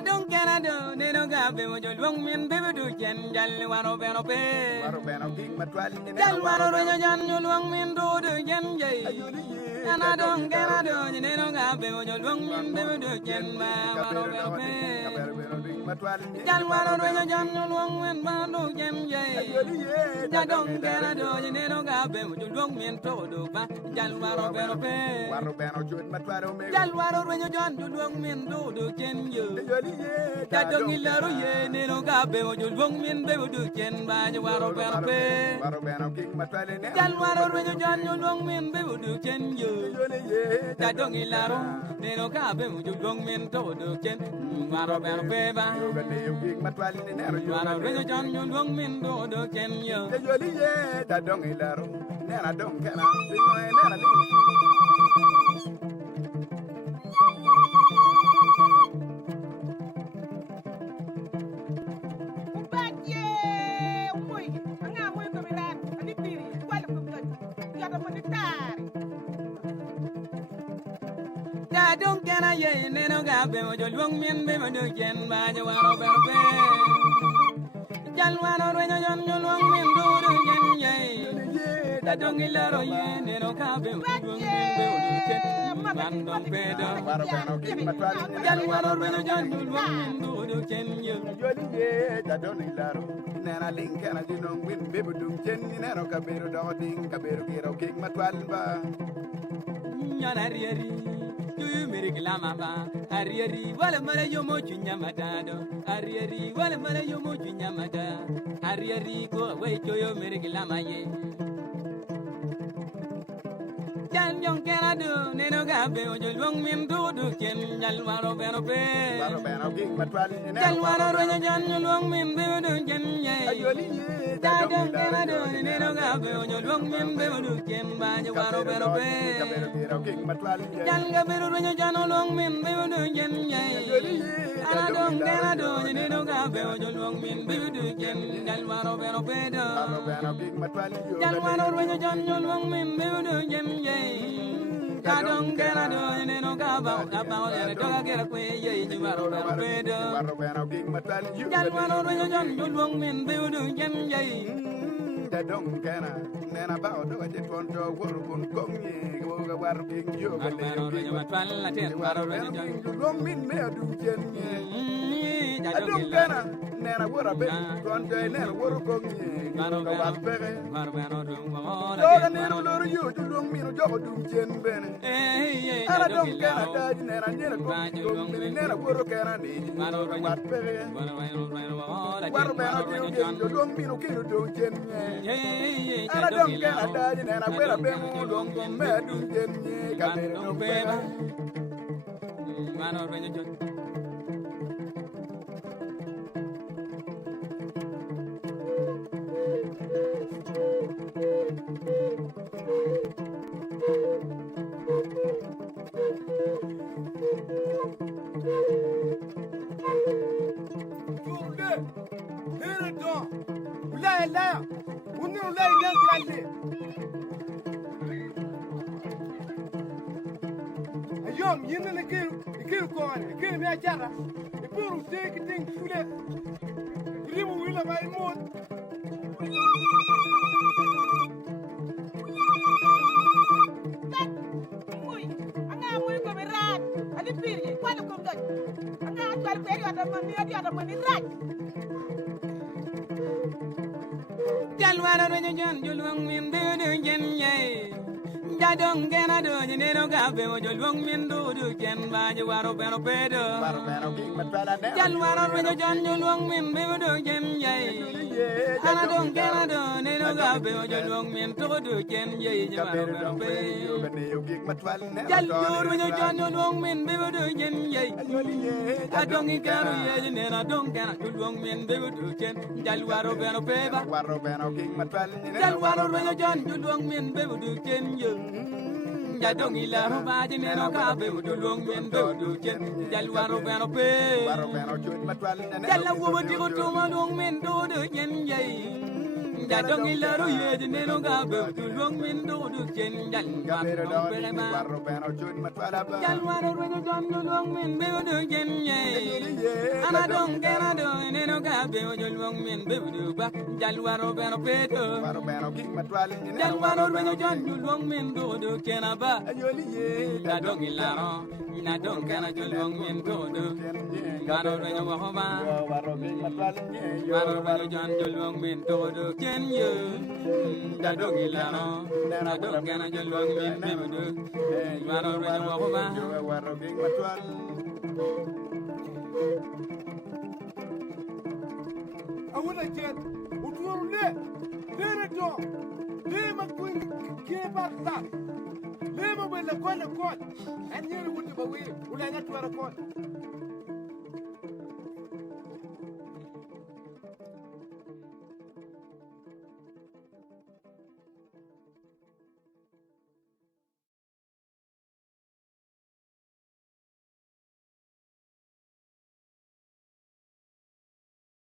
don't get a do, they don't got be with your long men, baby, do can Jalwaro Beno Pay. Jalwaro Rajan, your long men do the Jan Jay. And I don't get a do, they don't got be with your long men, baby, do can Waro Beno Pay. Jalwaro Rajan, your long men, Bando Jan Jay. I don't get a do, they don't got be with your long men, Todo, Jalwaro Beno Pay. Jalwaro Rajan, your long men do the can you. Don't ilaro ye ne no gabe o jul bong min be du ken ba ju waro beno pe jal waro re jan jul bong min be du ken yo don't ilaro ne no gabe o jul bong min to du ken waro beno pe ba waro re jan jul bong min do du ken yo don't ilaro ne na don't kana I don't get a ye, and no gabe, or your long men, baby, do can buy you out of a Jalwano, when your long men do ye. I don't get a ye, and no gabe, or your man don't pay the Jalwano, when your long men do can you. I don't ilaro. Nana link and I didn't win, baby, do Jenny, Nano Cabero, Doding, Cabero, Gero, King, Matwalba. Yanari. Mama, Ariari, while Mara Yomo Yamadado, Ariari, while Mara Yomo Yamada, Ariari, go away to your Merigilamaye. Jan Young Canado, Neno Gabe, or your long men do Ken Yalwaro Benope, Yalwaro Jan, your long men do Ken Yay. Don't Canado, Neno Gabe, or your long men do Ken by your Waro Benope. Yanga Beru Jan, long men do Ken Yay. I don't Canado, Neno Gabe, or your long men do Ken Yalwaro Benope. Yalwaro Jan, your long men do Ken Yay. I don't get a do, and no gaba, about a dog get away, you are a better. Jalwano, you long men, building Jem Jay. That don't can and about do I just want to work on coming, go working you. I don't mean me do Jen. I don't can. Nana would have been one day, never work on me. I don't know what's better. You don't mean a job to Jen Bennett. I don't get a dad, and I never work and I need. I don't know what's better. You don't mean okay to do Jen. I don't get a dad, and I will have been more long from mad to Jen. I don't know. You know the kill corner, kill me a jara. The poor take it thing to that. You will have my mood. I'm not going to be right. I didn't feel it. What a good. I'm not going to pay the other money right. Jalwara Rajan, you long mean building Jen. I don't get a do, you know, Gabe, or your long men do can buy you out of Benopedo. Jalwaro Rajan, you long men do Jen Jay. And I don't get a do, you know, Gabe, or your long men do Jen Jay. Jalwaro Rajan, you long men do Jen Jay. I don't get a do, and I don't get a long men do Jen. Jalwaro Benopeva. Jalwaro Rajan, you long men do Jen. Don't ilaro baji neno kabe udu long men do jen jalwaro beno pe jalla wo di ko to ma long men do jen jay ja dong ilaro ye de neno ga be tu luong min do du ken jal waro pere ba jal waro ro jon du luong min be du ken ye ana dong kena do neno ga be o luong min be du ba jal waro beno peto jal waro ro jon du luong min do du ken ba ja dong ilaro na dong kena du luong min do du waro ro wa ba waro ro jon du luong min do du ken ye ja dong ilaro na dong kena du luong min be du waro ro wa ba awuna jet uturu le do le ma kuin ke barta le ma bele ko an yele wuti ba wi ula nga tuara ko